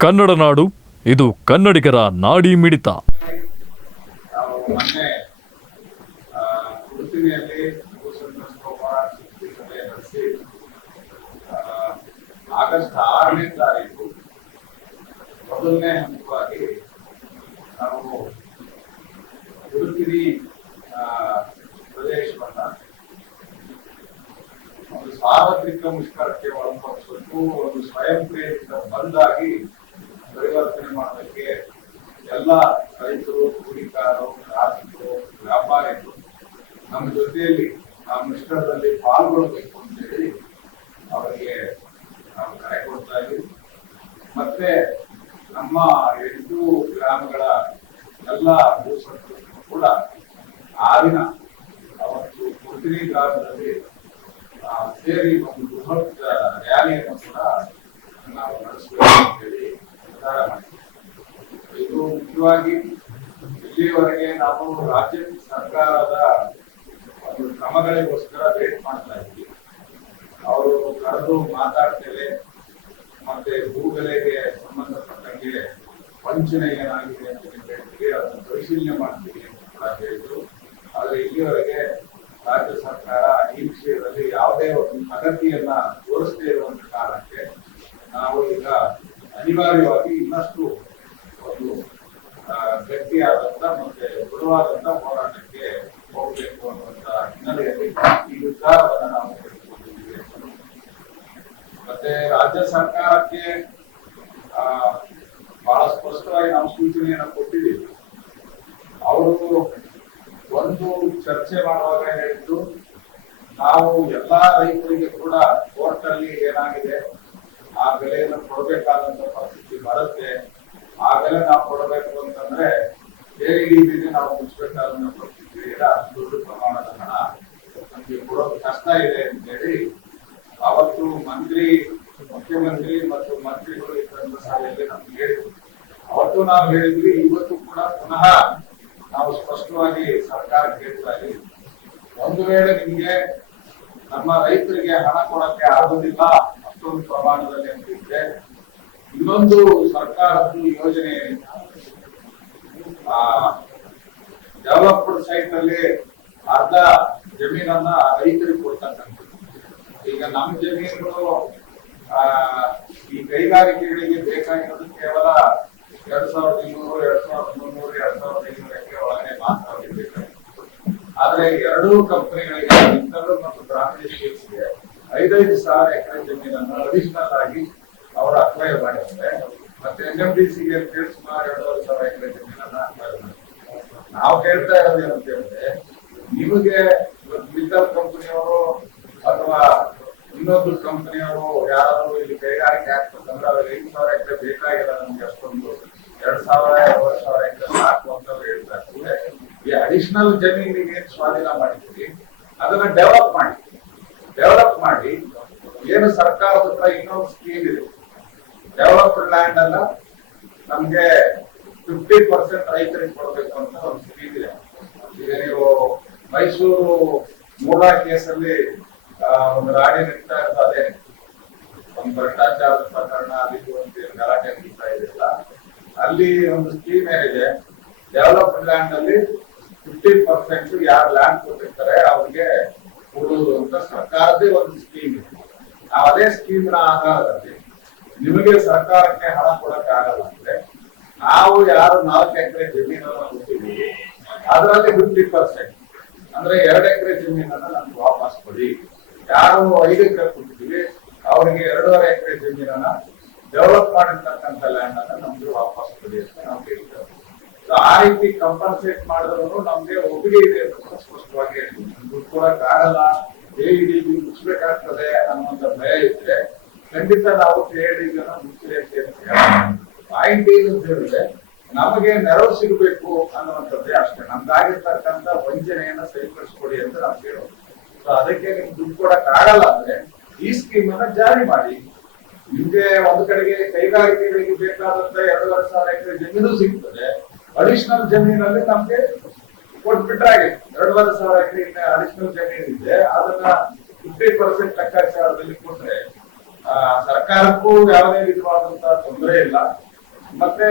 ಕನ್ನಡ ನಾಡು ಇದು ಕನ್ನಡಿಗರ ನಾಡಿ ಮಿಡಿತ. ಸಾರ್ವತ್ರಿಕ ಮುಷ್ಕರಕ್ಕೆ ಒಳಪಡಿಸಬೇಕು ಒಂದು ಸ್ವಯಂ ಪ್ರೇರಿತ ಬಂದಾಗಿ ಪರಿವರ್ತನೆ ಮಾಡೋದಕ್ಕೆ ಎಲ್ಲ ರೈತರು, ಕೂಲಿಕಾರರು ಕಾರ್ಮಿಕರು ವ್ಯಾಪಾರಿಗಳು ನಮ್ಮ ಜೊತೆಯಲ್ಲಿ ಆ ಮಿಶ್ರದಲ್ಲಿ ಪಾಲ್ಗೊಳ್ಬೇಕು ಅಂತ ಹೇಳಿ ಅವರಿಗೆ ನಾವು ಕರೆ ಕೊಡ್ತಾ ಇದ್ದೀವಿ. ಮತ್ತೆ ನಮ್ಮ ಎಂಟು ಗ್ರಾಮಗಳ ಎಲ್ಲ ಭೂ ಸಂತ್ರಸ್ತರು ಕೂಡ ಆ ದಿನ ಅವತ್ತು ಕುರ್ತಿನಿ ಗ್ರಾಮದಲ್ಲಿ ಸೇರಿ ಒಂದು ಬೃಹತ್ ರ್ಯಾಲಿಯನ್ನು ಕೂಡ ನಾವು ನಡೆಸಬೇಕು ಅಂತ ಹೇಳಿ ನಿರ್ಧಾರ ಮಾಡಿದ್ದೀವಿ ಇದು ಮುಖ್ಯವಾಗಿ ಇಲ್ಲಿವರೆಗೆ ನಾವು ರಾಜ್ಯ ಸರ್ಕಾರದ ಒಂದು ಕ್ರಮಗಳಿಗೋಸ್ಕರ ವೇಟ್ ಮಾಡ್ತಾ ಇದ್ವಿ. ಅವರು ಕರೆದು ಮಾತಾಡ್ತೇವೆ. ಮತ್ತೆ ಭೂಗಲೆಗೆ ಸಂಬಂಧಪಟ್ಟಂಗೆ ವಂಚನೆ ಏನಾಗಿದೆ ಅಂತ ಹೇಳ್ತೀವಿ ಅದನ್ನು ಪರಿಶೀಲನೆ ಮಾಡ್ತೀವಿ ಅಂತ ಹೇಳಿದ್ರು. ಆದ್ರೆ ಇಲ್ಲಿವರೆಗೆ ರಾಜ್ಯ ಸರ್ಕಾರ ಈ ವಿಷಯದಲ್ಲಿ ಯಾವುದೇ ಒಂದು ಪ್ರಗತಿಯನ್ನ ತೋರಿಸದೇ ಇರುವಂತ ಕಾರಣಕ್ಕೆ ನಾವು ಈಗ ಅನಿವಾರ್ಯವಾಗಿ ಈ ಮತ್ತೆ ರಾಜ್ಯ ಸರ್ಕಾರಕ್ಕೆ ಆ, ಬಹಳ ಸ್ಪಷ್ಟವಾಗಿ ನಾವು ಸೂಚನೆಯನ್ನು ಕೊಟ್ಟಿದ್ದೀವಿ. ಅವರು ಒಂದು ಚರ್ಚೆ ಮಾಡುವಾಗ ಹೇಳಿದ್ದು ನಾವು ಎಲ್ಲಾ ರೈತರಿಗೆ ಕೂಡ ಕೋರ್ಟ್ ಅಲ್ಲಿ ಏನಾಗಿದೆ ಆ ಬೆಲೆಯನ್ನು ಕೊಡಬೇಕಾದಂತ ಪರಿಸ್ಥಿತಿ ಬರುತ್ತೆ. ಆ ಬೆಲೆ ನಾವು ಕೊಡಬೇಕು ಅಂತಂದ್ರೆ ಎಐಡಿಬಿಗೆ ನಾವು ಮುಚ್ಚಬೇಕಾದಂತ ಅಷ್ಟು ದೊಡ್ಡ ಪ್ರಮಾಣದ ಹಣ ನಮ್ಗೆ ಕೊಡೋದು ಕಷ್ಟ ಇದೆ ಅಂತ ಹೇಳಿ ಅವತ್ತು ಮಂತ್ರಿ, ಮುಖ್ಯಮಂತ್ರಿ ಮತ್ತು ಮಂತ್ರಿಗಳು ಇದ್ದಂತ ಸಭೆಯಲ್ಲಿ ನಮ್ಗೆ ಹೇಳಿದ್ರು. ಅವತ್ತು ನಾವು ಹೇಳಿದ್ವಿ, ಇವತ್ತು ಕೂಡ ಪುನಃ ನಾವು ಸ್ಪಷ್ಟವಾಗಿ ಸರ್ಕಾರ ಹೇಳ್ತಾ ಇದೀವಿ ಒಂದು ವೇಳೆ ನಿಮ್ಗೆ ನಮ್ಮ ರೈತರಿಗೆ ಹಣ ಕೊಡಕ್ಕೆ ಆಗೋದಿಲ್ಲ ಅಷ್ಟೊಂದು ಪ್ರಮಾಣದಲ್ಲಿ ಅಂತಿದ್ರೆ ಇನ್ನೊಂದು ಸರ್ಕಾರದ ಯೋಜನೆ ಆ ಡೆವಲಪ್ಡ್ ಸೈಟ್ ಅಲ್ಲಿ ಅರ್ಧ ಜಮೀನನ್ನ ರೈತರಿಗೆ ಕೊಡ್ತಕ್ಕಂಥದ್ದು. ಈಗ ನಮ್ಮ ಜಮೀನುಗಳು ಈ ಕೈಗಾರಿಕೆಗಳಿಗೆ ಬೇಕಾಗಿರೋದು ಕೇವಲ ಎರಡ್ ಸಾವಿರದ ಇನ್ನೂರು, ಎರಡ್ ಸಾವಿರದ ಮುನ್ನೂರು, ಎರಡ್ ಸಾವಿರದ ಐನೂರು ಎಕರೆ ಒಳಗಡೆ ಮಾತ್ರ ಬೇಕಾಗಿತ್ತು ಆದ್ರೆ ಎರಡೂ ಕಂಪನಿಗಳಿಗೆ ಇಂಥದ್ದು ಮತ್ತು ಗ್ರಾಮೀಣ ಸ್ಟೇಟ್ಸ್ಗೆ ಐದೈದು ಸಾವಿರ ಎಕರೆ ಜಮೀನನ್ನು ಅಡಿಷನಲ್ ಆಗಿ ಅವರು ಅಪ್ಲೈ ಮಾಡಿದ್ದಾರೆ. ಮತ್ತೆ ಎನ್ ಎಂ ಡಿ ಸಿಗೆ ಸುಮಾರು ಎರಡೂವರೆ ಸಾವಿರ ಎಕರೆ ಮಾಡಿದ್ದಾರೆ ನಾವು ಹೇಳ್ತಾ ಇರೋದು ಏನಂತ ಹೇಳಿದ್ರೆ, ನಿಮಗೆ ಮಿತ್ತಲ್ ಕಂಪನಿಯವರು ಅಥವಾ ಇನ್ನೊಂದು ಕಂಪನಿಯವರು ಯಾರಾದರೂ ಇಲ್ಲಿ ಕೈಗಾರಿಕೆ ಹಾಕ್ಬೇಕಂದ್ರೆ ಅವ್ರಿಗೆ ಐದು ಸಾವಿರ ಎಕರೆ ಬೇಕಾಗಿಲ್ಲ ನಮ್ಗೆ ಅಷ್ಟೊಂದು. ಎರಡ್ ಸಾವಿರ ಎರಡು ಸಾವಿರ ಎಕರೆ ಸಾಕು ಅಂತ ಹೇಳ್ತಾ ಇರ್ತಾರೆ ಈ ಅಡಿಷನಲ್ ಜಮೀನಿಗೆ ಏನ್ ಸ್ವಾಧೀನ ಮಾಡಿದ್ವಿ ಅದನ್ನ ಡೆವಲಪ್ ಮಾಡಿ. ಡೆವಲಪ್ ಮಾಡಿ. ಏನು ಸರ್ಕಾರದ ಹತ್ರ ಇನ್ನೊಂದು ಸ್ಕೀಮ್ ಇದೆ. ಡೆವಲಪ್ಡ್ ಲ್ಯಾಂಡ್ ಅನ್ನ ನಮ್ಗೆ ಫಿಫ್ಟಿ ಪರ್ಸೆಂಟ್ ರೈತರಿಗೆ ಕೊಡಬೇಕು ಅಂತ ಒಂದು ಸ್ಥಿತಿ ಇದೆ. ಈಗ ನೀವು ಮೈಸೂರು ಮೂಡಾ ಕೇಸಲ್ಲಿ ಒಂದು ರಾಡಿ ನಡೀತಾ ಇರ್ತದೆ ಒಂದು ಭ್ರಷ್ಟಾಚಾರದ ಪ್ರಕರಣ ಅಲ್ಲಿ ಗಲಾಟೆ ನಡೀತಾ ಇದೆಯಲ್ಲ, ಅಲ್ಲಿ ಒಂದು ಸ್ಕೀಮ್ ಏನಿದೆ ಡೆವಲಪ್ಡ್ ಲ್ಯಾಂಡ್ ಅಲ್ಲಿ ಫಿಫ್ಟಿ ಪರ್ಸೆಂಟ್ ಯಾರು ಲ್ಯಾಂಡ್ ಕೊಟ್ಟಿರ್ತಾರೆ, ಅವ್ರಿಗೆ ಕೊಡುವುದು ಅಂತ ಸರ್ಕಾರದೇ ಒಂದು ಸ್ಕೀಮ್ ಇದೆ. ಅದೇ ಸ್ಕೀಮ್ನ ಆಧಾರದಲ್ಲಿ ನಿಮಗೆ ಸರ್ಕಾರಕ್ಕೆ ಹಣ ಕೊಡಕ್ಕೆ ಆಗಲ್ಲ ಅಂದ್ರೆ ನಾವು ಯಾರು ನಾಲ್ಕು ಎಕರೆ ಜಮೀನನ್ನ ಕೊಡ್ತೀವಿ, ಅದರಲ್ಲಿ ಫಿಫ್ಟಿ ಪರ್ಸೆಂಟ್ ಅಂದ್ರೆ ಎರಡು ಎಕರೆ ಜಮೀನನ್ನ ನಮ್ಗೆ ವಾಪಸ್ ಕೊಡಿ. ಯಾರು ಐದು ಎಕರೆ ಕೊಟ್ಟಿದ್ದೀವಿ ಅವರಿಗೆ ಎರಡೂವರೆ ಎಕರೆ ಜಮೀನನ್ನ ಡೆವಲಪ್ ಮಾಡಿರ್ತಕ್ಕಂಥ ಲ್ಯಾಂಡ್ ಅನ್ನ ನಮ್ಗೆ ವಾಪಸ್ ಕೊಡಿ ಅಂತ ನಾವು ಹೇಳ್ತೇವೆ ಸೊ ಆ ರೀತಿ ಕಂಪನ್ಸೇಟ್ ಮಾಡಿದ್ರು ನಮ್ಗೆ ಒಪ್ಪಿಗೆ ಇದೆ ಅಂತ ಸ್ಪಷ್ಟವಾಗಿ ದುಡ್ಡು ಕೊಡಕ್ ಆಗಲ್ಲ ಎಇಡಿ ಮುಚ್ಚಬೇಕಾಗ್ತದೆ ಅನ್ನುವಂತ ಭಯ ಇದ್ರೆ ಖಂಡಿತ ನಾವು ಎಇಡಿ ಮುಚ್ಚಿದೆ ಪಾಯಿಂಟ್ ಏನು ಅಂತ ಹೇಳಿದ್ರೆ ನಮಗೆ ನೆರವು ಸಿಗಬೇಕು ಅನ್ನುವಂಥದ್ದೇ ಅಷ್ಟೇ ನಮ್ಗಾಗಿರ್ತಕ್ಕಂಥ ವಂಚನೆಯನ್ನ ಸರಿಪಡಿಸ್ಕೊಡಿ ಅಂತ ನಾವು ಹೇಳೋದು ಸೊ ಅದಕ್ಕೆ ನಿಮ್ಗೆ ದುಡ್ಡು ಕೊಡಕ್ ಆಗಲ್ಲ ಅಂದ್ರೆ ಈ ಸ್ಕೀಮ್ ಅನ್ನ ಜಾರಿ ಮಾಡಿ. ನಿಮ್ಗೆ ಒಂದು ಕಡೆಗೆ ಕೈಗಾರಿಕೆಗಳಿಗೆ ಬೇಕಾದಂತ ಎರಡೂವರೆ ಸಾವಿರ ಎಕರೆ ಜಮೀನು ಸಿಗ್ತದೆ. ಅಡಿಷನಲ್ ಜಮೀನಲ್ಲಿ ನಮ್ಗೆ ಕೊಟ್ಬಿಟ್ರೆ ಆಗಿದೆ. ಎರಡೂವರೆ ಸಾವಿರ ಎಕರೆ ಅಡಿಷನಲ್ ಜಮೀನು ಇದೆ. ಅದನ್ನ ಫಿಫ್ಟಿ ಪರ್ಸೆಂಟ್ ಲೆಕ್ಕಾಚಾರದಲ್ಲಿ ಕೊಟ್ರೆ ಸರ್ಕಾರಕ್ಕೂ ಯಾವುದೇ ವಿಧವಾದಂತಹ ತೊಂದರೆ ಇಲ್ಲ. ಮತ್ತೆ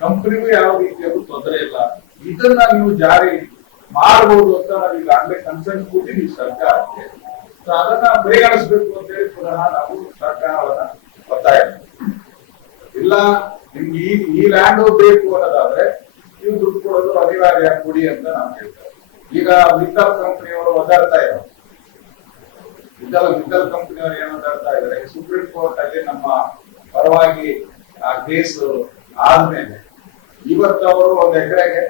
ಕಂಪನಿಗೂ ಯಾವ ರೀತಿಯಾಗೂ ತೊಂದರೆ ಇಲ್ಲ. ಇದನ್ನ ನೀವು ಜಾರಿ ಮಾಡಬಹುದು ಅಂತ ನಾವು ಈಗಾಗಲೇ ಕನ್ಸರ್ನ್ ಕೊಟ್ಟಿದ್ದೀವಿ ಸರ್ಕಾರಕ್ಕೆ. ಸೊ ಅದನ್ನ ಪರಿಗಣಿಸಬೇಕು ಅಂತ ಹೇಳಿ ಪುನಃ ನಾವು ಸರ್ಕಾರವನ್ನ ಒತ್ತಾಯ. ಇಲ್ಲ, ನಿಮ್ಗೆ ಈ ಈ ಲ್ಯಾಂಡ್ ಬೇಕು ಅನ್ನೋದಾದ್ರೆ ನೀವು ದುಡ್ಡು ಕೊಡೋದು ಅನಿವಾರ್ಯ ಕೊಡಿ ಅಂತ ನಾವು ಹೇಳ್ತೇವೆ ಈಗ ವಿತಲ್ ಕಂಪನಿಯವರು ಒದ್ದಾಡ್ತಾ ಇದ್ದಾರೆ. ವಿತಲ್ ವಿತಲ್ ಕಂಪನಿಯವರು ಏನು ಒದ್ದಾಡ್ತಾ ಇದ್ದಾರೆ? ಸುಪ್ರೀಂ ಕೋರ್ಟ್ ಅಲ್ಲಿ ನಮ್ಮ ಪರವಾಗಿ ಆ ಕೇಸ್ ಆದ್ಮೇಲೆ ಇವತ್ತು ಒಂದ್ ಎಕರೆಗೆ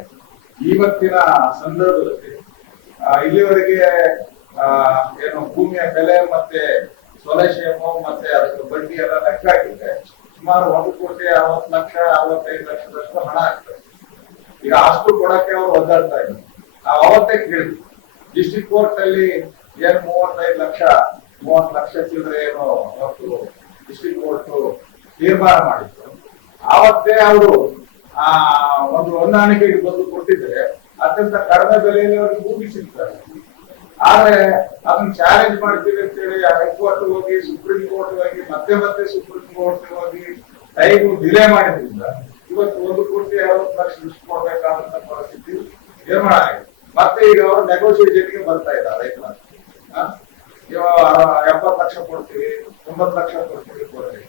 ಇವತ್ತಿನ ಸಂದರ್ಭದಲ್ಲಿ ಇಲ್ಲಿವರೆಗೆ ಏನು ಭೂಮಿಯ ಬೆಲೆ ಮತ್ತೆ ಸ್ವಲೇಶೇಮು ಮತ್ತೆ ಅದಕ್ಕೆ ಬಡ್ಡಿ ಎಲ್ಲ ಲೆಕ್ಕ ಹಾಕಿದ್ರೆ ಸುಮಾರು ಒಂದು ಕೋಟಿ ಅರವತ್ತು ಲಕ್ಷ, ಅರವತ್ತೈದು ಲಕ್ಷದಷ್ಟು ಹಣ ಆಗ್ತದೆ. ಈಗ ಅಷ್ಟು ಕೊಡಕ್ಕೆ ಅವರು ಒದ್ದಾಡ್ತಾ ಇದ್ರು ನಾವು ಅವತ್ತೇ ಕೇಳಿದ್ವಿ. ಡಿಸ್ಟ್ರಿಕ್ಟ್ ಕೋರ್ಟ್ ಅಲ್ಲಿ ಏನು ಮೂವತ್ತೈದು ಲಕ್ಷ, ಮೂವತ್ತು ಲಕ್ಷ ಚಿಲ್ಲರೆ ಏನು ಅವತ್ತು ಡಿಸ್ಟ್ರಿಕ್ಟ್ ಕೋರ್ಟ್ ತೀರ್ಮಾನ ಮಾಡಿದ್ರು. ಆವತ್ತೇ ಅವರು, ಆ, ಒಂದು ಹೊಂದಾಣಿಕೆಗೆ ಬಂದು ಕೊಟ್ಟಿದ್ರೆ ಅತ್ಯಂತ ಕಡಿಮೆ ಬೆಲೆಯಲ್ಲಿ ಅವ್ರಿಗೆ ಭೂಮಿ ಸಿಗ್ತಾರೆ ಆದ್ರೆ ಅದನ್ನ ಚಾಲೆಂಜ್ ಮಾಡ್ತೀವಿ ಅಂತೇಳಿ ಹೈಕೋರ್ಟ್ ಹೋಗಿ ಸುಪ್ರೀಂ ಕೋರ್ಟ್ ಹೋಗಿ, ಮತ್ತೆ ಮತ್ತೆ ಸುಪ್ರೀಂ ಕೋರ್ಟ್ ಹೋಗಿ ಟೈಮ್ ಡಿಲೇ ಮಾಡಿದ್ರಿಂದ ಇವತ್ತು ಒಂದು ಕೋಟಿ ಅರವತ್ತು ಲಕ್ಷ ದುಡ್ಡು ಕೊಡ್ಬೇಕಾದಂತ ಪರಿಸ್ಥಿತಿ ನಿರ್ಮಾಣ ಆಗಿದೆ. ಮತ್ತೆ ಈಗ ಅವರು ನೆಗೋಸಿಯೇಷನ್ಗೆ ಬರ್ತಾ ಇದ್ದಾರೆ ರೈತರ. ಎಪ್ಪತ್ತು ಲಕ್ಷ ಕೊಡ್ತೀವಿ, ತೊಂಬತ್ತು ಲಕ್ಷ ಕೊಡ್ತೀವಿ ಕೊಡ್ತೀವಿ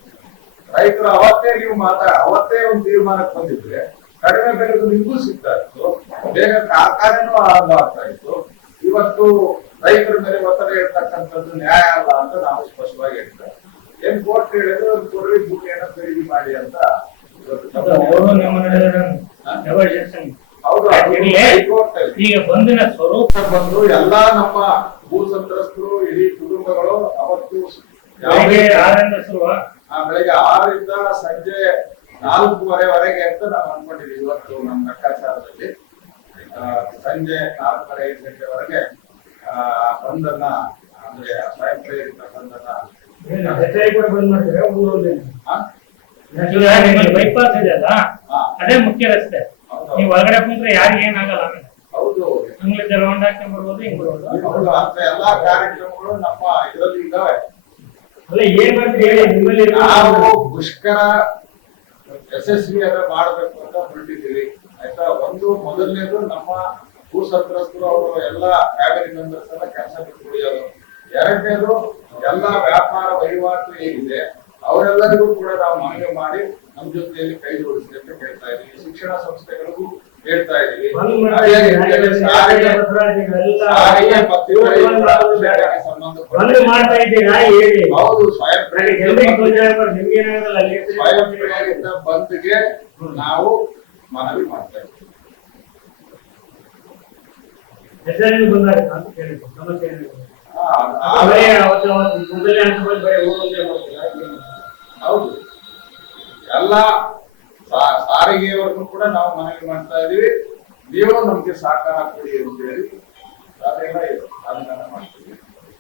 ರೈತರು ಅವತ್ತೇ ನೀವು ಮಾತಾ ಅವತ್ತೇ ಒಂದು ತೀರ್ಮಾನಕ್ಕೆ ಬಂದಿದ್ರೆ ಕಡಿಮೆ ಬೆಲೆಗೂ ನಿಮಗೂ ಸಿಗ್ತಾ ಇತ್ತು ಬೇಗ ಕಾರ್ಖಾನೆನೂ ಆರಂಭ ಆಗ್ತಾ ಇತ್ತು ಇವತ್ತು ರೈತರ ಮೇಲೆ ಒತ್ತಡ ಇರ್ತಕ್ಕಂಥದ್ದು ನ್ಯಾಯ ಅಲ್ಲ ಅಂತ ನಾವು ಸ್ಪಷ್ಟವಾಗಿ ಹೇಳ್ತೇವೆ. ಏನ್ ಕೋರ್ಟ್ ಹೇಳಿದ್ರು ಕೊಡ್ರಿ ಭೂಮಿಯನ್ನ ಖರೀದಿ ಮಾಡಿ ಅಂತ ಹೌದು ಹೈಕೋರ್ಟ್ ಈಗ ಬಂದಿನ ಸ್ವರೂಪ ಬಂದು ಎಲ್ಲಾ ನಮ್ಮ ಭೂ ಸಂತ್ರಸ್ತರು ಇಡೀ ಕುಟುಂಬಗಳು ಅವತ್ತು ಬೆಳಿಗ್ಗೆ ಆರರಿಂದ ಆ ಬೆಳಗ್ಗೆ ಆರರಿಂದ ಸಂಜೆ ನಾಲ್ಕೂವರೆವರೆಗೆ ಅಂತ ನಾವು ಅನ್ಕೊಂಡಿದ್ದೀವಿ ಇವತ್ತು ನಮ್ಮ ಲೆಕ್ಕಾಚಾರದಲ್ಲಿ. ಸಂಜೆ ನಾಲ್ಕೂವರೆ ಐದು ಗಂಟೆವರೆಗೆ ಆ, ಬಂದನ್ನ ಅಂದ್ರೆ ಸ್ವಯಂ ಪ್ರೇರಿತ ಬಂದನ್ನ ಬೈಪಾಸ್ ಇದೆ ಅಲ್ಲ. ಅದೇ ಮುಖ್ಯ ರಸ್ತೆ. ನೀವು ಒಳಗಡೆ ಕುಂತ್ರೆ ಯಾರಿಗೆ ಏನಾಗಲ್ಲ ಹೌದು. ಅಂಗ್ಲಿದ್ದ ರೌಂಡ್ ಹಾಕೊಂಡ್ ಬರ್ಬೋದು ಹಿಂಗ್ ಬರ್ಬೋದು. ಅಂತ ಎಲ್ಲಾ ಕಾರ್ಯಕ್ರಮಗಳು ನಮ್ಮ ಇದರಲ್ಲಿ ಇದಾವೆ ನಾವು ಮುಷ್ಕರ ಯಶಸ್ವಿಯಾಗ ಮಾಡಬೇಕು ಅಂತ ಹೊರಟಿದ್ದೀವಿ. ಆಯ್ತಾ? ಒಂದು ಮೊದಲನೇದು ನಮ್ಮ ಭೂ ಸಂತ್ರಸ್ತರು ಅವರು ಎಲ್ಲ ಫ್ಯಾಮಿಲಿ ಮೆಂಬರ್ಸ್ ಎಲ್ಲ ಕೆಲಸ ಬಿಟ್ಟು ಕುಡಿಯೋದು. ಎರಡನೇದು ಎಲ್ಲ ವ್ಯಾಪಾರ ವಹಿವಾಟು ಏನಿದೆ ಅವರೆಲ್ಲರಿಗೂ ಕೂಡ ನಾವು ಮನವಿ ಮಾಡಿ ನಮ್ಮ ಜೊತೆಯಲ್ಲಿ ಕೈ ಜೋಡಿಸಿ ಅಂತ ಹೇಳ್ತಾ ಇದೀವಿ ಶಿಕ್ಷಣ ಸಂಸ್ಥೆಗಳಿಗೂ ಹೇಳ್ತಾ ಇದೀವಿ ಅದೇ ಸಾರಿಗೆ ಬಂದ್ ಮಾಡ್ತಾ ಇದ್ದೀರಾ? ಹೇಳಿ. ಹೌದು ಸ್ವಯಂ ಸ್ವಯಂ ಪ್ರೇರಿತ ಬಂದ್ಗೆ ನಾವು ಮನವಿ ಮಾಡ್ತಾ ಇದ್ದೀವಿ ಬಂದಾಗ ಸಮಸ್ಯೆ ಅವತ್ತು ಮೊದಲನೇ ಬರೀ ಹೌದು. ಎಲ್ಲ ಸಾ- ಸಾರಿಗೆಯವರನ್ನು ಕೂಡ ನಾವು ಮನವಿ ಮಾಡ್ತಾ ಇದೀವಿ ನೀವು ನಮ್ಗೆ ಸಾಕಾರ ಕೊಡಿ ಅಂತ ಹೇಳಿ ಅದೆಲ್ಲ ಇದೆ. ಅದನ್ನ ಮಾಡ್ತೀವಿ